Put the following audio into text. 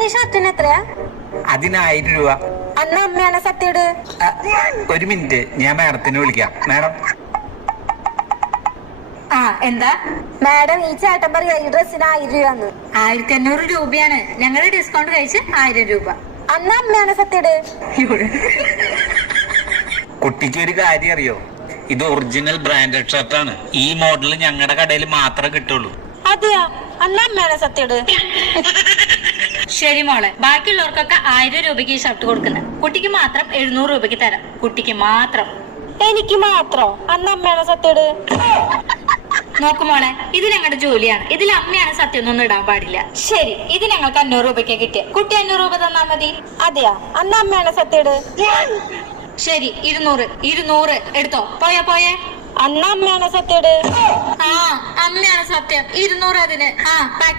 Madam ഈ ഷർട്ടിന് എത്രയാ? അതിന് 1000 രൂപ. അന്ന് അമ്മയാണ് സത്യട്. ഒരു മിനിറ്റ്, ഞാൻ മാഡത്തിനെ വിളിക്കാം. മാഡം എന്താ മാഡം ഈ ചേട്ടൻ പറയാ ഈ ഡ്രസ്സിന് 1000 രൂപ. 1500 രൂപയാണ്. ഞങ്ങൾ ഡിസ്കൗണ്ട് കഴിച്ച് 1000 രൂപ. അന്ന് അമ്മയാണ് സത്യട്. കുട്ടിക്ക് ഒരു കാര്യം അറിയോ? ഇത് ഒറിജിനൽ ബ്രാൻഡഡ് ഷർട്ടാണ്. ഈ മോഡൽ ഞങ്ങളുടെ കടയിൽ മാത്രമേ കിട്ടുള്ളൂ. അതെയാ? അന്ന് അമ്മയാണ് സത്യട്. ശരി മോളെ, ബാക്കിയുള്ളവർക്കൊക്കെ 1000 രൂപയ്ക്ക് ഈ ഷർട്ട് കൊടുക്കുന്നത്. കുട്ടിക്ക് മാത്രം 700 രൂപയ്ക്ക് തരാം. കുട്ടിക്ക് മാത്രം. എനിക്ക് മാത്രോ? അന്ന് അമ്മയാണ് സത്യട്. നോക്കുമോളെ, ഇത് ഞങ്ങളുടെ ജോലിയാണ്. ഇതിൽ അമ്മയാണ് സത്യം ഒന്നും ഇടാൻ പാടില്ല. ശരി, ഇത് ഞങ്ങൾക്ക് 500 രൂപയ്ക്ക് കിട്ടിയ. കുട്ടി 500 രൂപ തന്നാ മതി. അതെയാ? അന്ന് അമ്മയാണ് സത്യട്. ശരി, 200 എടുത്തോ. പോയേ അന്ന് അമ്മയാണ് സത്യട്. അമ്മയാണ് സത്യം. 200 അതിന്. പാക്ക്